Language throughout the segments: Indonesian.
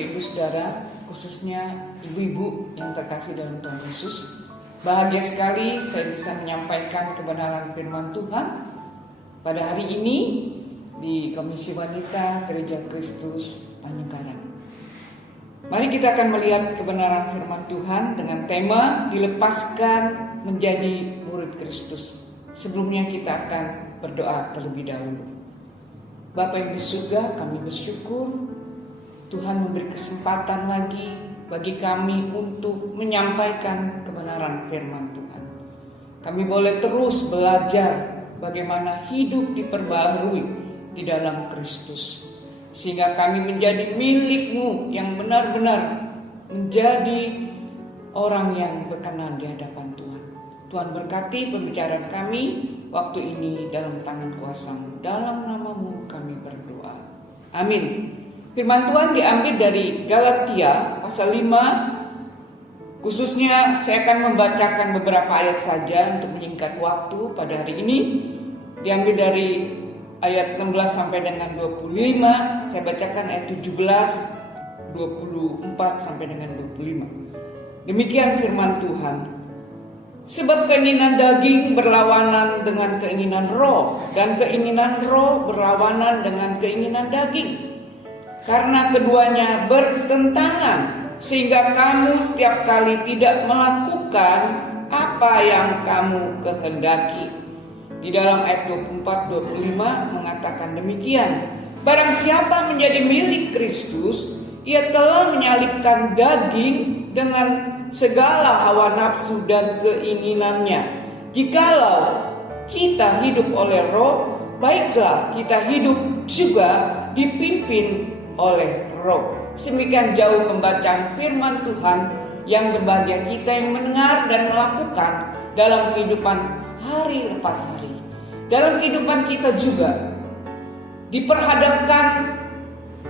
Bapak Ibu Saudara, khususnya ibu-ibu yang terkasih dalam Tuhan Yesus. Bahagia sekali saya bisa menyampaikan kebenaran firman Tuhan pada hari ini di Komisi Wanita Gereja Kristus Tanjung Karang. Mari kita akan melihat kebenaran firman Tuhan dengan tema dilepaskan menjadi murid Kristus. Sebelumnya kita akan berdoa terlebih dahulu. Bapa yang di surga, kami bersyukur Tuhan memberi kesempatan lagi bagi kami untuk menyampaikan kebenaran firman Tuhan. Kami boleh terus belajar bagaimana hidup diperbaharui di dalam Kristus, sehingga kami menjadi milik-Mu yang benar-benar menjadi orang yang berkenan di hadapan Tuhan. Tuhan berkati pembicaraan kami waktu ini dalam tangan kuasa-Mu. Dalam nama-Mu kami berdoa. Amin. Firman Tuhan diambil dari Galatia pasal 5. Khususnya saya akan membacakan beberapa ayat saja untuk menyingkat waktu pada hari ini. Diambil dari ayat 16 sampai dengan 25. Saya bacakan ayat 17, 24 sampai dengan 25. Demikian firman Tuhan. Sebab keinginan daging berlawanan dengan keinginan roh, dan keinginan roh berlawanan dengan keinginan daging. Karena keduanya bertentangan, sehingga kamu setiap kali tidak melakukan apa yang kamu kehendaki. Di dalam ayat 24-25 mengatakan demikian. Barang siapa menjadi milik Kristus, ia telah menyalibkan daging dengan segala hawa nafsu dan keinginannya. Jikalau kita hidup oleh roh, baiklah kita hidup juga dipimpin oleh roh. Demikian jauh pembacaan firman Tuhan yang berbahagia kita yang mendengar dan melakukan dalam kehidupan hari lepas hari. Dalam kehidupan kita juga diperhadapkan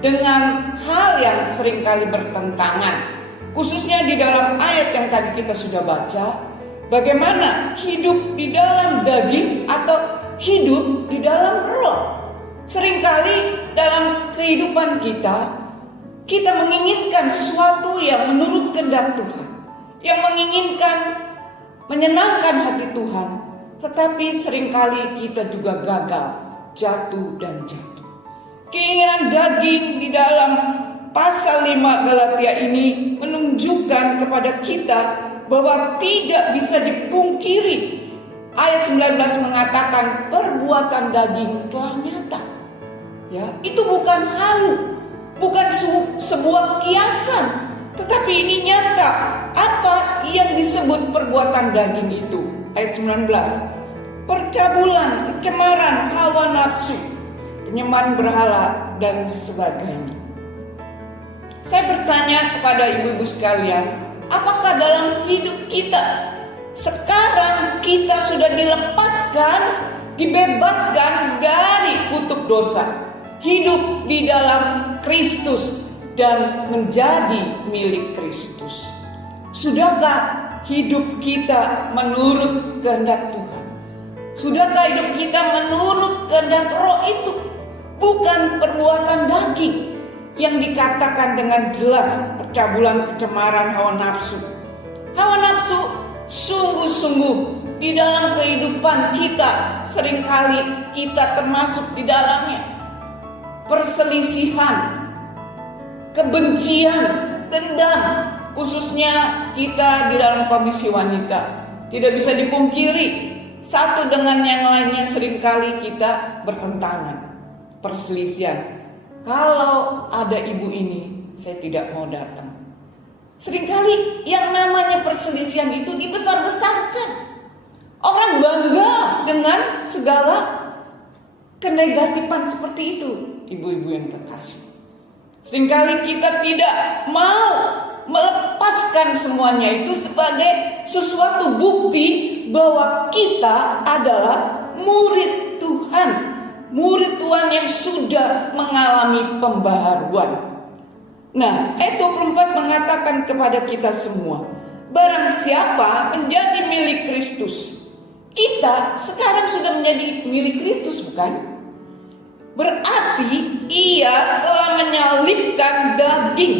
dengan hal yang seringkali bertentangan. Khususnya di dalam ayat yang tadi kita sudah baca, bagaimana hidup di dalam daging atau hidup di dalam roh. Seringkali dalam kehidupan kita menginginkan sesuatu yang menurut kehendak Tuhan, yang menginginkan menyenangkan hati Tuhan, tetapi seringkali kita juga gagal, jatuh dan jatuh. Keinginan daging di dalam pasal 5 Galatia ini menunjukkan kepada kita bahwa tidak bisa dipungkiri. Ayat 19 mengatakan perbuatan daging telah nyata. Ya, itu bukan halu, bukan sebuah kiasan, tetapi ini nyata. Apa yang disebut perbuatan daging itu? Ayat 19. Percabulan, kecemaran, hawa nafsu, penyembahan berhala dan sebagainya. Saya bertanya kepada ibu-ibu sekalian, apakah dalam hidup kita sekarang kita sudah dilepaskan, dibebaskan dari kutuk dosa, hidup di dalam Kristus dan menjadi milik Kristus? Sudahkah hidup kita menurut kehendak Tuhan? Sudahkah hidup kita menurut kehendak roh itu? Bukan perbuatan daging yang dikatakan dengan jelas percabulan, kecemaran, hawa nafsu. Hawa nafsu sungguh-sungguh di dalam kehidupan kita seringkali kita termasuk di dalamnya. Perselisihan, kebencian, dendam, khususnya kita di dalam komisi wanita. Tidak bisa dipungkiri, satu dengan yang lainnya seringkali kita bertentangan, perselisihan. Kalau ada ibu ini, saya tidak mau datang. Seringkali yang namanya perselisihan itu dibesar-besarkan. Orang bangga dengan segala kenegatifan seperti itu, ibu-ibu yang terkasih. Seringkali kita tidak mau melepaskan semuanya itu sebagai sesuatu bukti bahwa kita adalah murid Tuhan. Murid Tuhan yang sudah mengalami pembaharuan. Nah, ayat 24 mengatakan kepada kita semua, barang siapa menjadi milik Kristus. Kita sekarang sudah menjadi milik Kristus, bukan? Berarti ia telah menyalibkan daging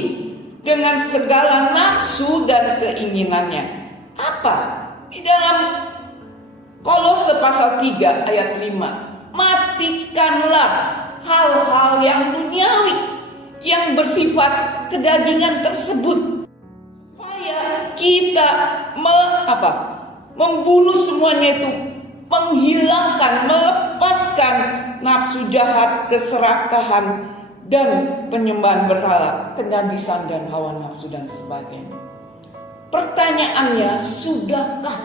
dengan segala nafsu dan keinginannya. Apa? Di dalam Kolose pasal 3 ayat 5, matikanlah hal-hal yang duniawi, yang bersifat kedagingan tersebut, supaya kita membunuh semuanya itu, menghilangkan, melepaskan nafsu jahat, keserakahan, dan penyembahan berhala, kenajisan dan hawa nafsu dan sebagainya. Pertanyaannya, sudahkah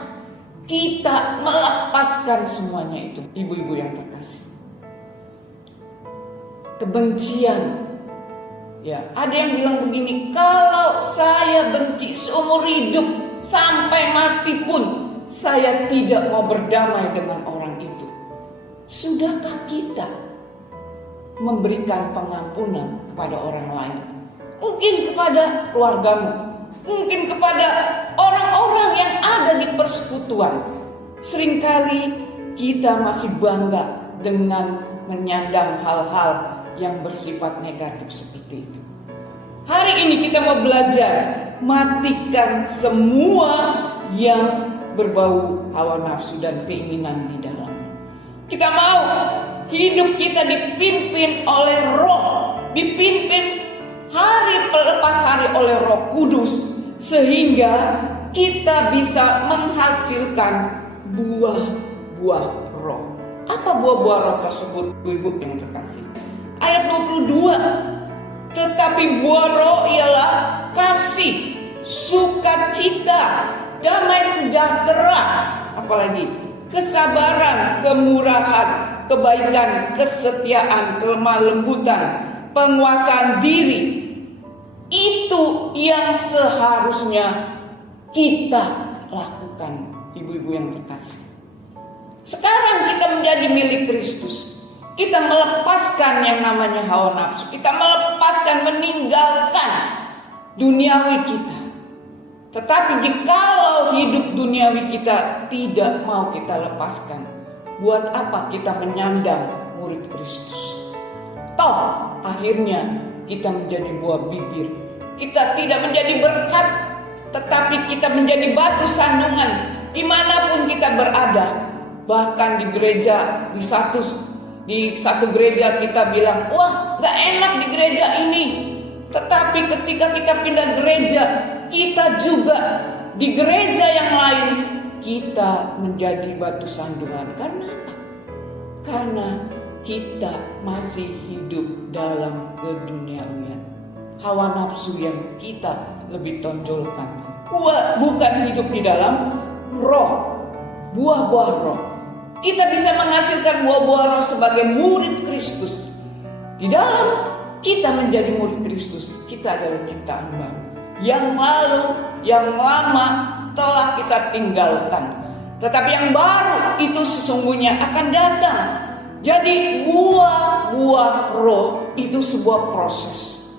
kita melepaskan semuanya itu, ibu-ibu yang terkasih? Kebencian, ya, ada yang bilang begini, kalau saya benci seumur hidup sampai mati pun saya tidak mau berdamai dengan orang itu. Sudahkah kita memberikan pengampunan kepada orang lain? Mungkin kepada keluargamu, mungkin kepada orang-orang yang ada di persekutuan. Seringkali kita masih bangga dengan menyandang hal-hal yang bersifat negatif seperti itu. Hari ini kita mau belajar matikan semua yang berbau hawa nafsu dan keinginan di dalamnya. Kita mau hidup kita dipimpin oleh Roh, dipimpin hari lepas hari oleh Roh Kudus, sehingga kita bisa menghasilkan buah-buah roh. Apa buah-buah roh tersebut, ibu yang terkasih? Ayat 22, tetapi buah roh ialah kasih, sukacita, damai sejahtera, apalagi kesabaran, kemurahan, kebaikan, kesetiaan, kelemah lembutan, penguasaan diri. Itu yang seharusnya kita lakukan, ibu-ibu yang terkasih. Sekarang kita menjadi milik Kristus. Kita melepaskan yang namanya hawa nafsu. Kita melepaskan, meninggalkan duniawi kita. Tetapi jikalau hidup duniawi kita tidak mau kita lepaskan, buat apa kita menyandang murid Kristus? Toh akhirnya kita menjadi buah bibir. Kita tidak menjadi berkat, tetapi kita menjadi batu sandungan dimanapun kita berada. Bahkan di gereja, di satu gereja kita bilang, wah gak enak di gereja ini. Tetapi ketika kita pindah gereja, kita juga di gereja yang lain, kita menjadi batu sandungan. Karena apa? Karena kita masih hidup dalam keduniawian, hawa nafsu yang kita lebih tonjolkan. Bukan hidup di dalam roh, buah-buah roh. Kita bisa menghasilkan buah-buah roh sebagai murid Kristus. Di dalam kita menjadi murid Kristus, kita adalah ciptaan baru. Yang lalu, yang lama telah kita tinggalkan, tetapi yang baru itu sesungguhnya akan datang. Jadi buah-buah roh itu sebuah proses,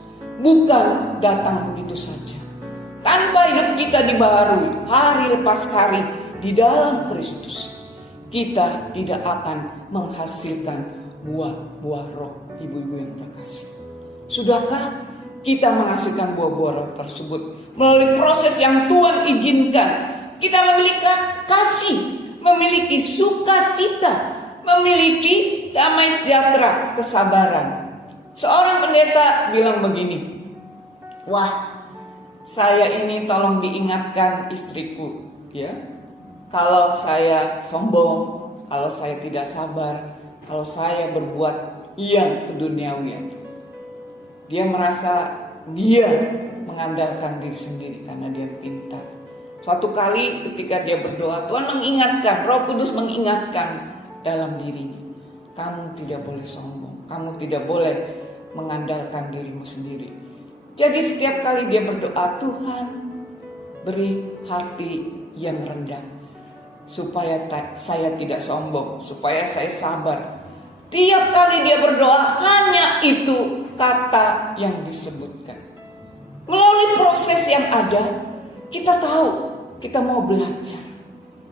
bukan datang begitu saja. Tanpa hidup kita dibaharui hari lepas hari di dalam Kristus, kita tidak akan menghasilkan buah-buah roh, ibu-ibu yang terkasih. Sudahkah kita menghasilkan buah-buah roh tersebut melalui proses yang Tuhan izinkan? Kita memiliki kasih, memiliki sukacita, memiliki damai sejahtera, kesabaran. Seorang pendeta bilang begini, wah, saya ini tolong diingatkan istriku, ya, kalau saya sombong, kalau saya tidak sabar, kalau saya berbuat yang keduniawian. Dia merasa dia mengandalkan diri sendiri karena dia pintar. Suatu kali ketika dia berdoa, Tuhan mengingatkan, Roh Kudus mengingatkan dalam dirinya, kamu tidak boleh sombong, kamu tidak boleh mengandalkan dirimu sendiri. Jadi setiap kali dia berdoa, Tuhan beri hati yang rendah, supaya saya tidak sombong, supaya saya sabar. Tiap kali dia berdoa, hanya itu kata yang disebutkan. Melalui proses yang ada, kita tahu, kita mau belajar.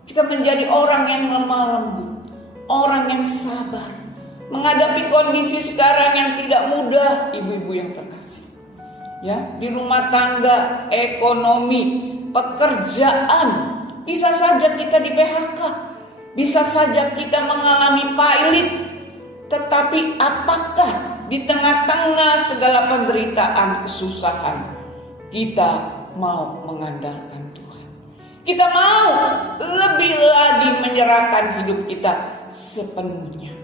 Kita menjadi orang yang lemah lembut, orang yang sabar, menghadapi kondisi sekarang yang tidak mudah, ibu-ibu yang terkasih. ya, di rumah tangga, ekonomi, pekerjaan. Bisa saja kita di PHK, bisa saja kita mengalami pailit. Tetapi apakah di tengah-tengah segala penderitaan, kesusahan, kita mau mengandalkan Tuhan? Kita mau lebih lagi menyerahkan hidup kita sepenuhnya.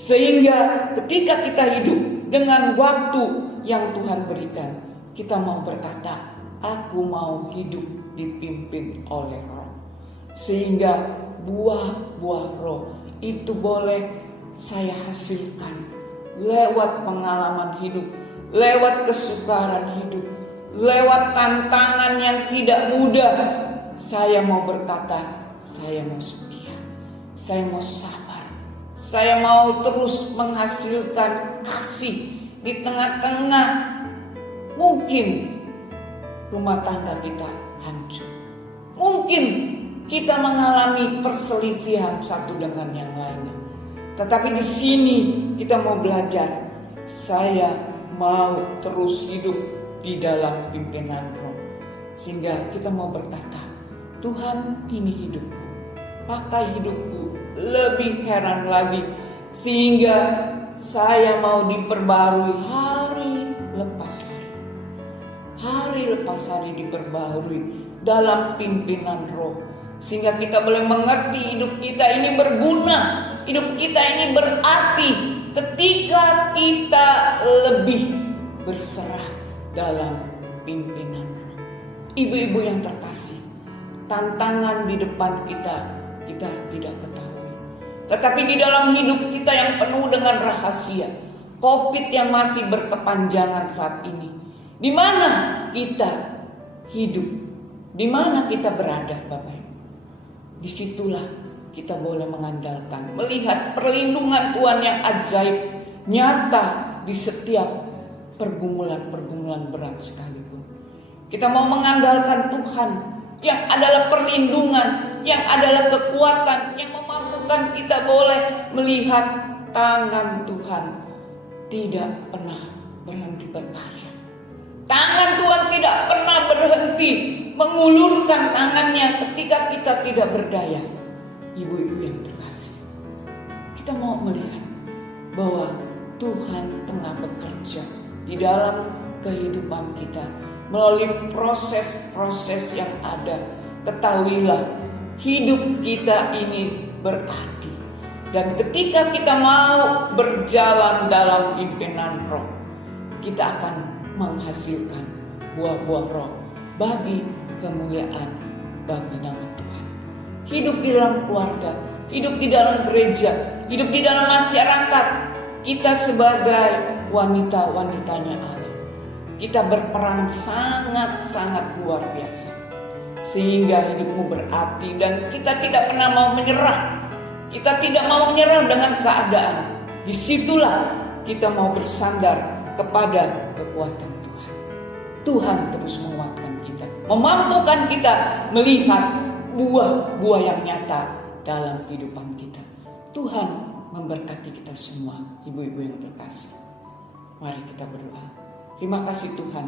Sehingga ketika kita hidup dengan waktu yang Tuhan berikan, kita mau berkata, aku mau hidup dipimpin oleh Roh. Sehingga buah-buah Roh itu boleh saya hasilkan lewat pengalaman hidup, lewat kesukaran hidup, lewat tantangan yang tidak mudah. Saya mau berkata, saya mau setia, saya mau sabar, saya mau terus menghasilkan kasih di tengah-tengah mungkin rumah tangga kita hancur. Mungkin kita mengalami perselisihan satu dengan yang lainnya. Tetapi di sini kita mau belajar, saya mau terus hidup di dalam pimpinan Roh. Sehingga kita mau berkata, Tuhan, ini hidupku, pakai hidupku lebih heran lagi. Sehingga saya mau diperbarui hari lepas hari. Hari lepas hari diperbarui dalam pimpinan Roh. Sehingga kita boleh mengerti hidup kita ini berguna, hidup kita ini berarti ketika kita lebih berserah dalam pimpinan Roh. Ibu-ibu yang terkasih, tantangan di depan kita tidak ketahui. Tetapi di dalam hidup kita yang penuh dengan rahasia, COVID yang masih berkepanjangan saat ini, di mana kita hidup, di mana kita berada, Bapak Ibu. Disitulah kita boleh mengandalkan, melihat perlindungan Tuhan yang ajaib, nyata di setiap pergumulan-pergumulan berat sekalipun. Kita mau mengandalkan Tuhan yang adalah perlindungan, yang adalah kekuatan, yang memampukan kita boleh melihat tangan Tuhan tidak pernah berhenti berkarya. Tangan Tuhan tidak pernah berhenti mengulurkan tangannya ketika kita tidak berdaya. Ibu-ibu yang terkasih, kita mau melihat bahwa Tuhan tengah bekerja di dalam kehidupan kita melalui proses-proses yang ada. Ketahuilah, hidup kita ini berarti. Dan ketika kita mau berjalan dalam pimpinan Roh, kita akan menghasilkan buah-buah Roh bagi kemuliaan, bagi nama Tuhan. Hidup di dalam keluarga, hidup di dalam gereja, hidup di dalam masyarakat, kita sebagai wanita-wanitanya Allah, kita berperan sangat-sangat luar biasa. Sehingga hidupmu berarti dan kita tidak pernah mau menyerah. Kita tidak mau menyerah dengan keadaan. Disitulah kita mau bersandar kepada kekuatan Tuhan. Tuhan terus menguatkan kita, memampukan kita melihat buah-buah yang nyata dalam kehidupan kita. Tuhan memberkati kita semua, ibu-ibu yang terkasih. Mari kita berdoa. Terima kasih Tuhan,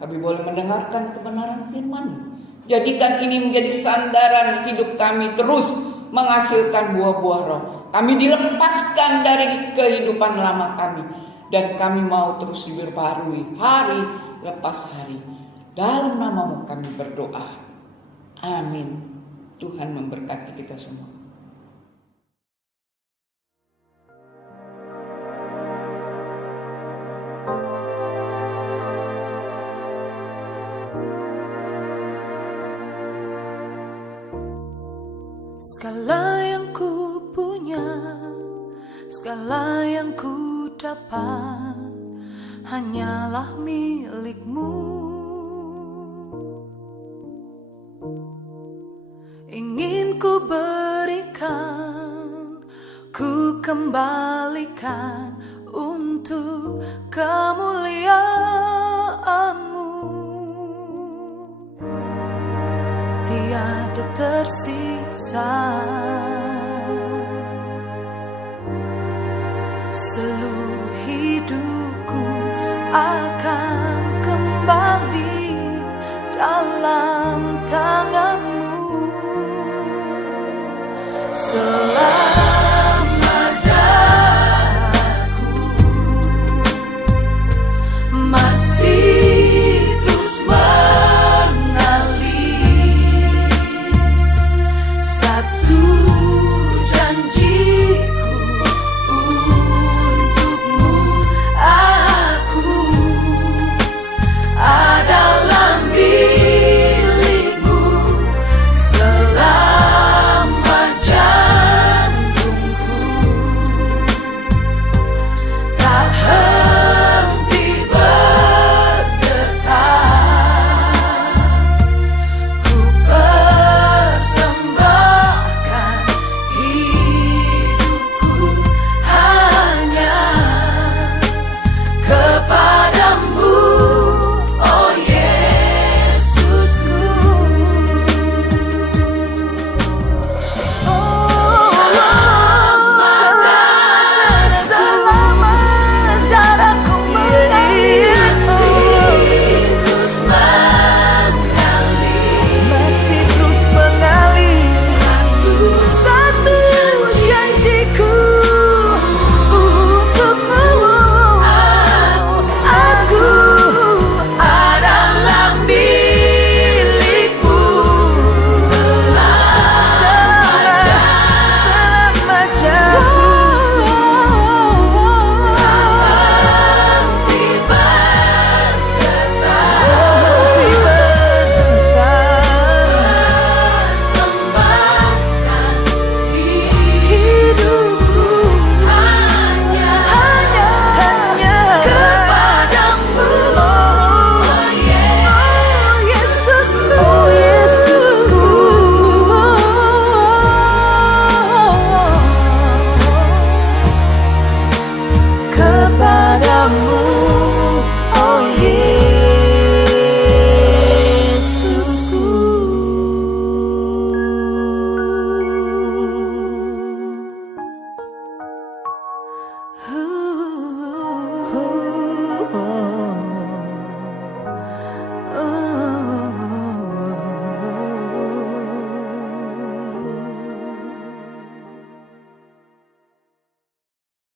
kami boleh mendengarkan kebenaran firman-Mu. Jadikan ini menjadi sandaran hidup kami terus menghasilkan buah-buah Roh. Kami dilepaskan dari kehidupan lama kami. Dan kami mau terus diperbarui hari lepas hari. Dalam nama-Mu kami berdoa. Amin. Tuhan memberkati kita semua. Segala yang ku punya, segala yang ku dapat, hanyalah milik-Mu. Ingin ku berikan, ku kembalikan untuk kemuliaan-Mu. Tiada tersisa, seluruh hidupku akan kembali kembali